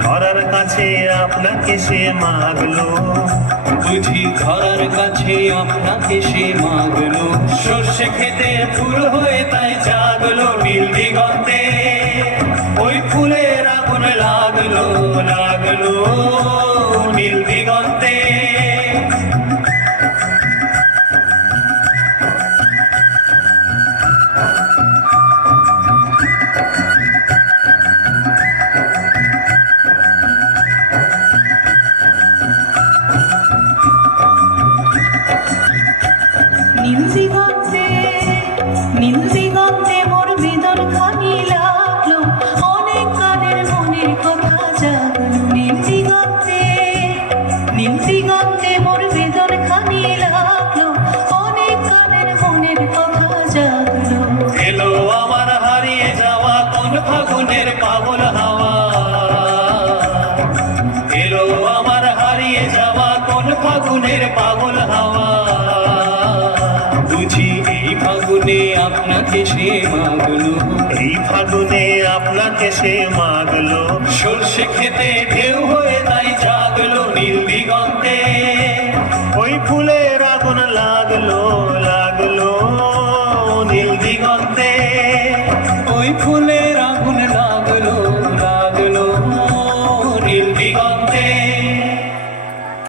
ধরার কাছে আপনাকে সে মাগলো, বুঝি ধরার কাছে আপনাকে সে মাগলো। সর্ষে খেতে ফুল হয়ে তাই জাগলো নীল দিগন্তে, ওই ফুলের আগুন লাগলো লাগলো নীল দিগন্তে। নীল দিগন্তে নীল দিগন্তে মোর বেদন খানি লাগলো, অনেক কালের মনের কথা জাগলো। নীল দিগন্তে নীল দিগন্তে মোর বেদন খানি লাগলো, অনেক কালের মনের কথা জাগলো। এলো আমার হারিয়ে যাওয়া কোন ফাগুনের পাগল হাওয়া, এলো আমার হারিয়ে যাওয়া কোন ফাগুনের পাগল হাওয়া। বুঝি এই ফাগুনে আপনাকে সে মাগলো, এই ফাগুনে আপনাকে সে মাগলো। সর্ষে খেতে ঢেউ হয়ে তাই জাগলো নীল দিগন্তে, ওই ফুলের আগুন লাগলো লাগলো নীল দিগন্তে। ওই ফুলের আগুন